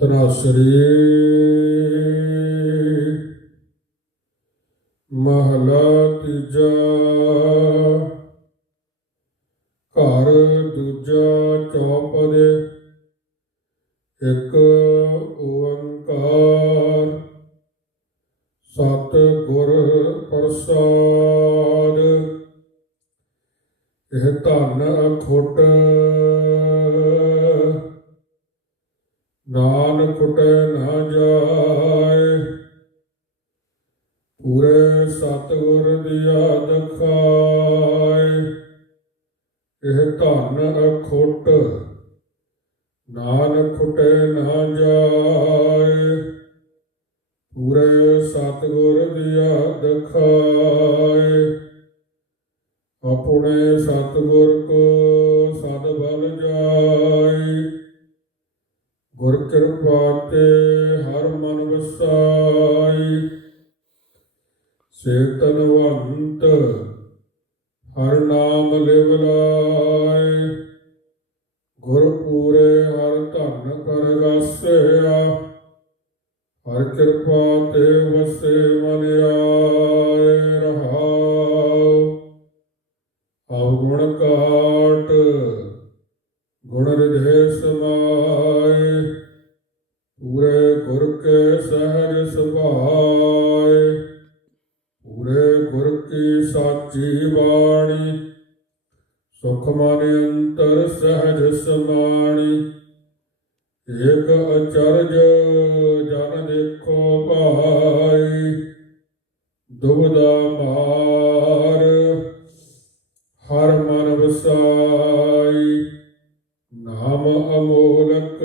ਤਨਾਸਰੀ ਮਹਲਾ ਤੀਜਾ ਘਰ ਦੂਜਾ ਚੌਪਦੇ ਇੱਕ ਓੰਕਾਰ ਸਤ ਗੁਰ ਪ੍ਰਸਾਦ ਇਹ ਧਨ ਅਖੋਟ ਨਾਨ ਨਾ ਜਾਏ। ਪੂਰੇ ਸਤਿਗੁਰ ਦੀਆ ਦਖਾਏ ਇਹ ਧਨ ਅਖੁੱਟ ਨਾਨ ਕੁਟੈ ਨਾ ਜਾਏ। ਪੂਰੇ ਸਤਿਗੁਰ ਦੀਆ ਦਖਾਏ ਆਪਣੇ ਸਤਿਗੁਰ ਕੋ ਸਦ ਬਲ ਜਾਈ ਗੁਰ ਕਿਰਪਾ ਤੇ ਹਰ ਮਨ ਵਸਾਈ। ਸੇ ਤਨਵੰਤ ਹਰ ਨਾਮ ਲਿਵ ਲਾਇ ਗੁਰ ਪੂਰੇ ਹਰ ਧਨ ਕਰ ਗਾਸਿਆ ਹਰ ਕਿਰਪਾ ਤੇ ਵਸੇ ਮਨ ਆਏ ਰਹਾਉ। ਅਵਗੁਣ ਕਾਟ ਗੁਣ ਰਿਧੇ ਸਮਾਏ, ਪੂਰੇ ਗੁਰ ਕੇ ਸਹਿਜ ਸੁਭਾਏ। ਪੂਰੇ ਗੁਰ ਕੀ ਸਾਚੀ ਬਾਣੀ, ਸੁਖ ਮਨ ਅੰਤਰ ਸਹਿਜ ਸਮਾਣੀ। ਏਕ ਅਚਰਜ ਜਨ ਦੇਖੋ ਭਾਈ, ਦੁਬਦਾ ਮਾਰ, ਹਰ ਮਨ ਵਸਾਈ। ਨਾਮ ਅਮੋਲਕ,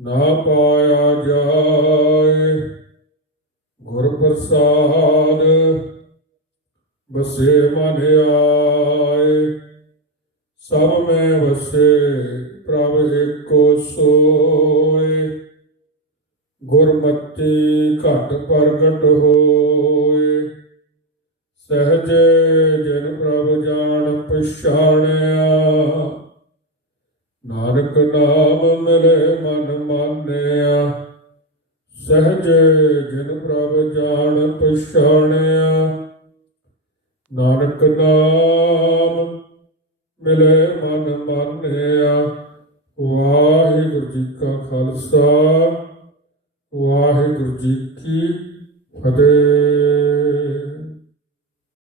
ਨਾ ਪਾਇਆ ਜਾਏ। ਗੁਰ ਪ੍ਰਸਾਦ ਬਸੇ ਮਨ ਆਏ। ਸਭ ਮੈਂ ਵਸੇ, ਪ੍ਰਭ ਏਕੋ ਸੋਏ। ਗੁਰਮਤਿ ਘਟ ਪ੍ਰਗਟ ਹੋਏ। ਸਹਜ ਪਛਾਣਿਆ ਨਾਨਕ ਨਾਮ ਮਿਲੇ ਮਨ ਮਾਨਿਆ। ਸਹਜ ਜਨ ਪ੍ਰਭ ਜਾਣ ਪਛਾਣਿਆ। ਨਾਨਕ ਨਾਮ ਮਿਲੇ ਮਨ ਮਾਨਿਆ। ਵਾਹਿਗੁਰੂ ਜੀ ਕਾ ਖਾਲਸਾ। ਵਾਹਿਗੁਰੂ ਜੀ ਕੀ ਫਤਿਹ।